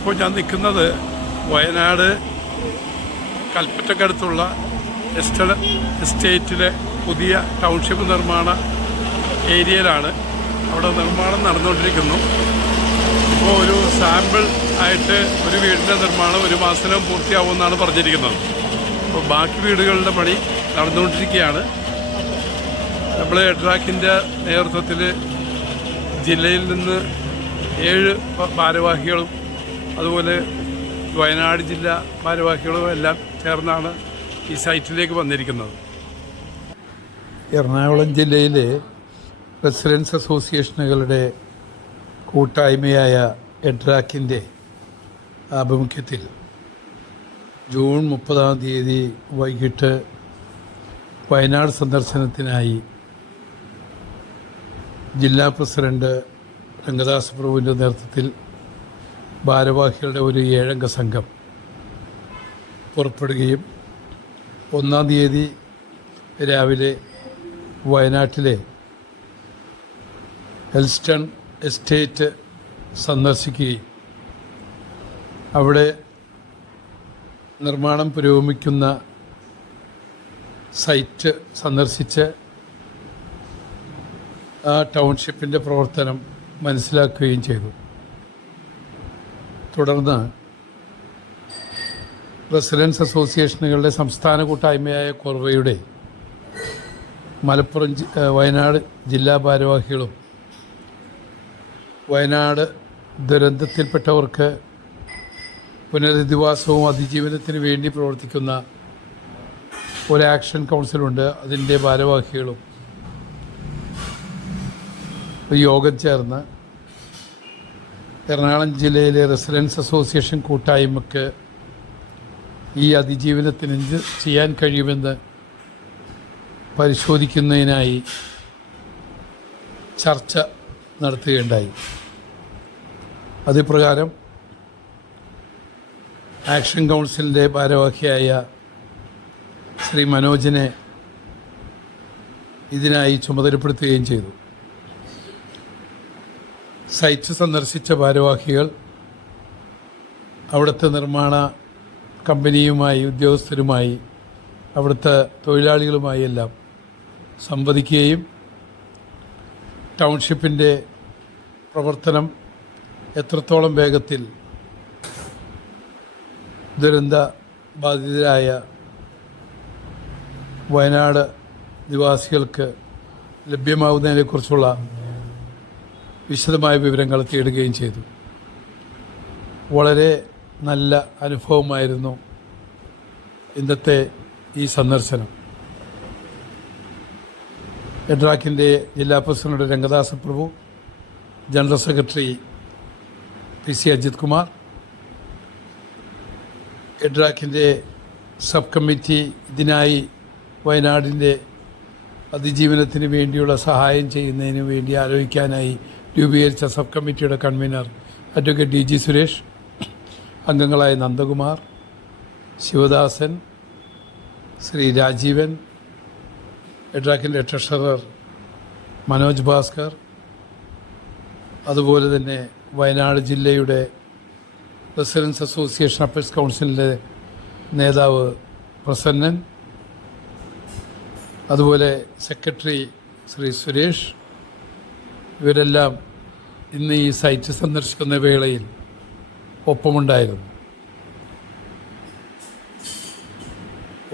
ഇപ്പോൾ ഞാൻ നിൽക്കുന്നത് വയനാട് കൽപ്പറ്റക്കടുത്തുള്ള എസ്റ്റേറ്റിലെ പുതിയ ടൗൺഷിപ്പ് നിർമ്മാണ ഏരിയയിലാണ്. അവിടെ നിർമ്മാണം നടന്നുകൊണ്ടിരിക്കുന്നു. ഇപ്പോൾ ഒരു സാമ്പിൾ ആയിട്ട് ഒരു വീടിൻ്റെ നിർമ്മാണം 1 മാസത്തിനകം പൂർത്തിയാവുമെന്നാണ് പറഞ്ഞിരിക്കുന്നത്. അപ്പോൾ ബാക്കി വീടുകളുടെ പണി നടന്നുകൊണ്ടിരിക്കുകയാണ്. നമ്മൾ എഡ്രാക്കിൻ്റെ നേതൃത്വത്തിൽ ജില്ലയിൽ നിന്ന് 7 ഭാരവാഹികളും അതുപോലെ വയനാട് ജില്ലാ ഭാരവാഹികളും എല്ലാം ചേർന്നാണ് ഈ സൈറ്റിലേക്ക് വന്നിരിക്കുന്നത്. എറണാകുളം ജില്ലയിലെ റെസിഡൻസ് അസോസിയേഷനുകളുടെ കൂട്ടായ്മയായ എഡ്രാക്കിൻ്റെ ആഭിമുഖ്യത്തിൽ ജൂൺ 30 വൈകിട്ട് വയനാട് സന്ദർശനത്തിനായി ജില്ലാ പ്രസിഡന്റ് രംഗദാസ് പ്രഭുവിൻ്റെ നേതൃത്വത്തിൽ ഭാരവാഹികളുടെ ഒരു 7 അംഗ സംഘം പുറപ്പെടുകയും 1 രാവിലെ വയനാട്ടിലെ എൽസ്റ്റൺ എസ്റ്റേറ്റ് സന്ദർശിക്കുകയും അവിടെ നിർമ്മാണം പുരോഗമിക്കുന്ന സൈറ്റ് സന്ദർശിച്ച് ആ ടൗൺഷിപ്പിൻ്റെ പ്രവർത്തനം മനസ്സിലാക്കുകയും ചെയ്തു. തുടർന്ന് റെസിഡൻസ് അസോസിയേഷനുകളുടെ സംസ്ഥാന കൂട്ടായ്മയായ കോർവയുടെ വയനാട് ജില്ലാ ഭാരവാഹികളും വയനാട് ദുരന്തത്തിൽപ്പെട്ടവർക്ക് പുനരധിവാസവും അതിജീവനത്തിന് വേണ്ടി പ്രവർത്തിക്കുന്ന ഒരു ആക്ഷൻ കൗൺസിലുണ്ട്. അതിൻ്റെ ഭാരവാഹികളും യോഗം ചേർന്ന് എറണാകുളം ജില്ലയിലെ റെസിഡൻസ് അസോസിയേഷൻ കൂട്ടായ്മയ്ക്ക് ഈ അതിജീവനത്തിന് എന്ത് ചെയ്യാൻ കഴിയുമെന്ന് പരിശോധിക്കുന്നതിനായി ചർച്ച നടത്തുകയുണ്ടായി. അതുപ്രകാരം ആക്ഷൻ കൗൺസിലിൻ്റെ ഭാരവാഹിയായ ശ്രീ മനോജിനെ ഇതിനായി ചുമതലപ്പെടുത്തുകയും ചെയ്തു. സൈറ്റ് സന്ദർശിച്ച ഭാരവാഹികൾ അവിടുത്തെ നിർമ്മാണ കമ്പനിയുമായി, ഉദ്യോഗസ്ഥരുമായി, അവിടുത്തെ തൊഴിലാളികളുമായി എല്ലാം സംവദിക്കുകയും ടൗൺഷിപ്പിൻ്റെ പ്രവർത്തനം എത്രത്തോളം വേഗത്തിൽ ദുരന്ത ബാധിതരായ വയനാട് നിവാസികൾക്ക് ലഭ്യമാവുന്നതിനെക്കുറിച്ചുള്ള വിശദമായ വിവരങ്ങൾ തേടുകയും ചെയ്തു. വളരെ നല്ല അനുഭവമായിരുന്നു ഇന്നത്തെ ഈ സന്ദർശനം. എഡ്രാക്കിൻ്റെ ജില്ലാ president Rangadas Prabhu, general secretary PC Ajith Kumar, എഡ്രാക്കിൻ്റെ സബ് കമ്മിറ്റി ഇതിനായി വയനാടിൻ്റെ അതിജീവനത്തിന് വേണ്ടിയുള്ള സഹായം ചെയ്യുന്നതിന് വേണ്ടി ആലോചിക്കാനായി രൂപീകരിച്ച സബ് കമ്മിറ്റിയുടെ കൺവീനർ അഡ്വക്കേറ്റ് DG സുരേഷ്, അംഗങ്ങളായ നന്ദകുമാർ, ശിവദാസൻ, ശ്രീ രാജീവൻ, എഡ്രാക്കിൻ്റെ ട്രഷറർ മനോജ് ഭാസ്കർ, അതുപോലെ തന്നെ വയനാട് ജില്ലയുടെ റെസിഡൻസ് അസോസിയേഷൻ അപ്പീൽസ് കൗൺസിലിൻ്റെ നേതാവ് പ്രസന്നൻ, അതുപോലെ സെക്രട്ടറി ശ്രീ സുരേഷ്, ഇവരെല്ലാം ഇന്ന് ഈ സൈറ്റ് സന്ദർശിക്കുന്ന വേളയിൽ ഒപ്പമുണ്ടായിരുന്നു.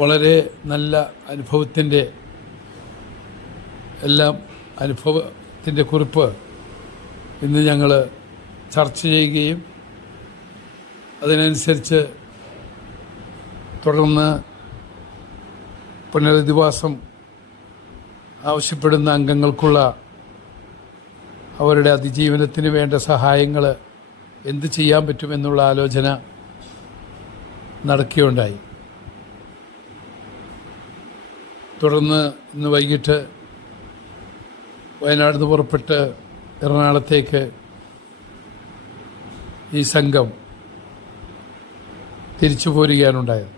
വളരെ നല്ല അനുഭവത്തിൻ്റെ കുറിപ്പ് ഇന്ന് ഞങ്ങൾ ചർച്ച ചെയ്യുകയും അതിനനുസരിച്ച് തുടർന്ന് പുനരധിവാസം ആവശ്യപ്പെടുന്ന അംഗങ്ങൾക്കുള്ള അവരുടെ അതിജീവനത്തിന് വേണ്ട സഹായങ്ങൾ എന്ത് ചെയ്യാൻ പറ്റുമെന്നുള്ള ആലോചന നടക്കുകയുണ്ടായി. തുടർന്ന് ഇന്ന് വൈകിട്ട് വയനാട് നിന്ന് പുറപ്പെട്ട് എറണാകുളത്തേക്ക് ഈ സംഘം തിരിച്ചു പോരുകയാണുണ്ടായത്.